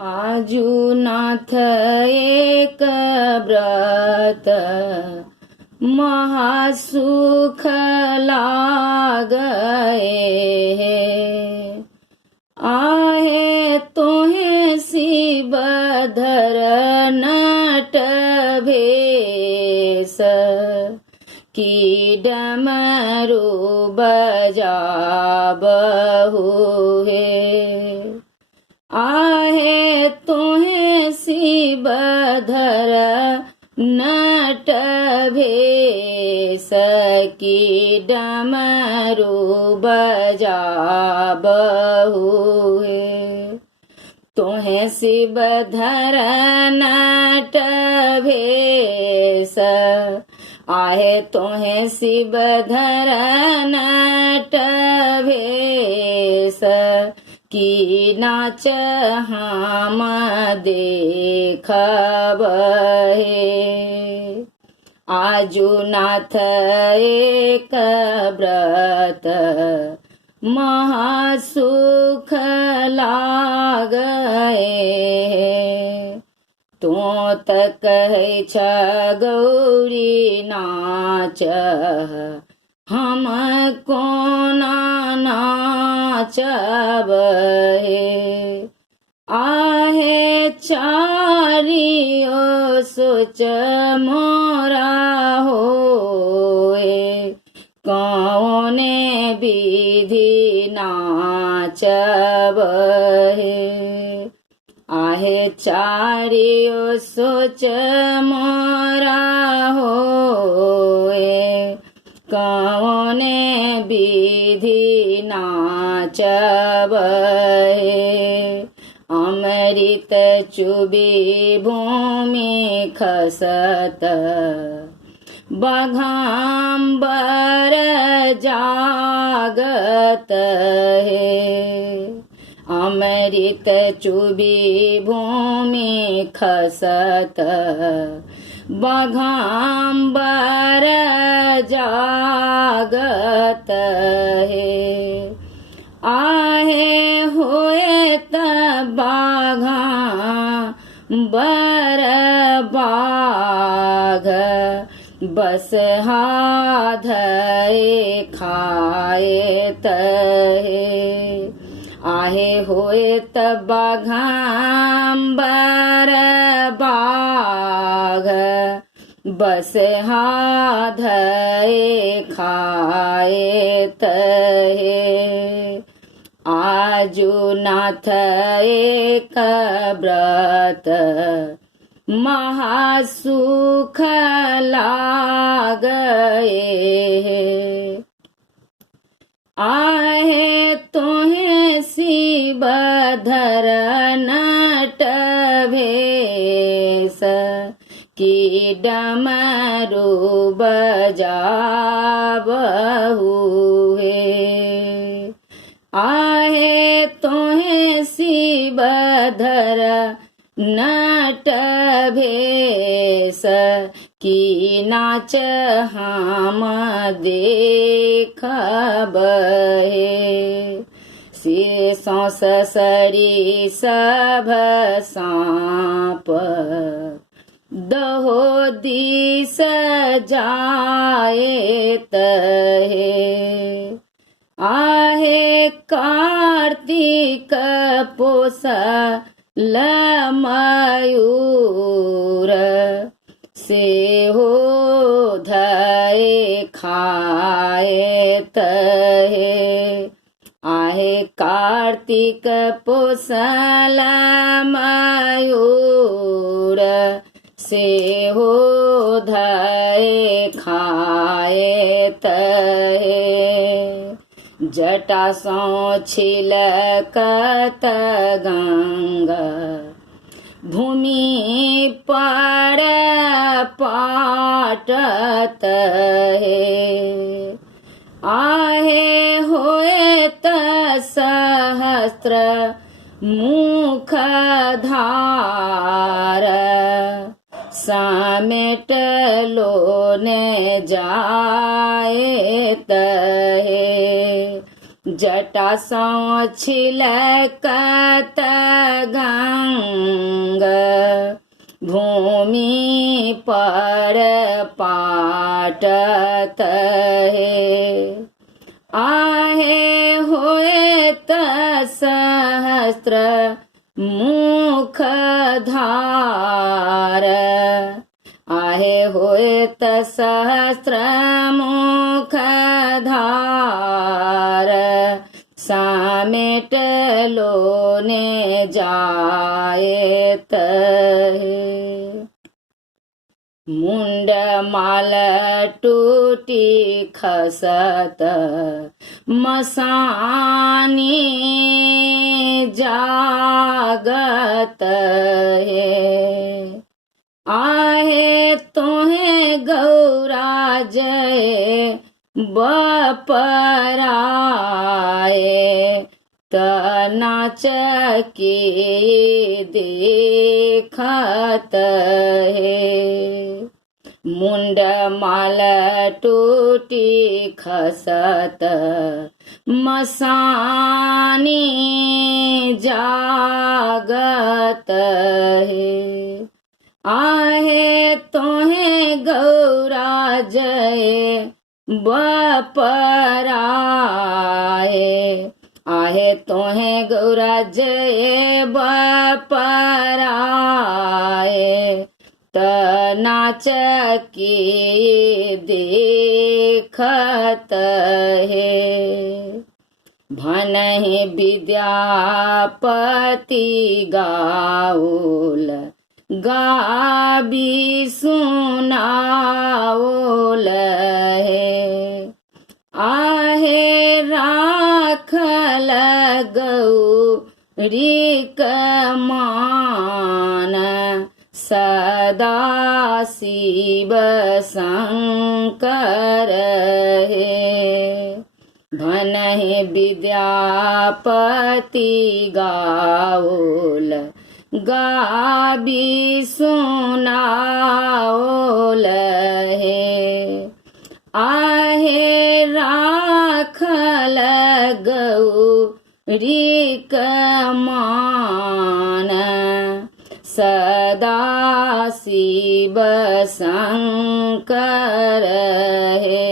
आजुनाथ एक व्रत महासुख लागए, आहे तोहे शिव धर नट भेष, की डमरू बजाबहु हे। आहे तोहे शिव धर नट भेष, की डमरू बजाबहु हे। तोहे शिव धर नट भेष, आहे तोहे शिव धर नट भेष, की नाच हम देखब हे। आजुनाथ एक व्रत महासुख लागए, तो त कहै छ गौरी नाच, हम कोना नाचब हे। आहे चारियो सोच मोरा होए, कौने विधि नाचब हे। आहे चारियो सोच मोरा होए, कौने विधि नाचब हे। अमृत चुबी भूमि खसत, बघाम्बर जागत हे। अमृत चुबी भूमि खसत, बघाम्बर जागत हे। आहे होए त बाघाम्बर बाघ, बसहा धए खाएत हे। आहे होए त बाघाम्बर बाघ, बसहा धए खाएत हे। आजुनाथ एक व्रत महासुख लागए, आहे तोहे शिव धर नट भेष, की डमरू बजाबहु हे। आहे तोहे शिव धर नट भेष, की नाच हम देखब हे। शेषों ससरी सभ साँप, दहो दिस जाएत हे। आहे कार्तिक पोष मयूर, से हो धए खाएत हे। आहे कार्तिक पोष मयूर, से हो धए खाएत हे। जटा सो छिलकत गंगा, भूमि पर पाटत हे। आहे होए त सहस्त्र मुख धार, समेट लोने जाएत हे। जटा सौ छिलकत गंगा संग भूमि पर पाटत हे आहे होए त सहस्त्र मुख धार आहे होए त सहस्त्र मुख धार सामेट लोने जायत हे मुंड माल टूटी खसत मसानी जागत हे आहे तोहे गौरा जय बपराए त नाच के देखत हे मुंड माल टूटी खसत मसानी जागत हे आहे तोहे गौरा जय बपराए आहे तोहे गौरा जय बपराए त नाच के देखत हे भनहि विद्यापति गाओल गाबी सुनाओल हे आहे राखल गौरी मान सदा शिव शंकर हे भनहि विद्यापति गाओल गाबी सुनाओल हे आहे राखल गौरी मान सदा शिव शंकर हे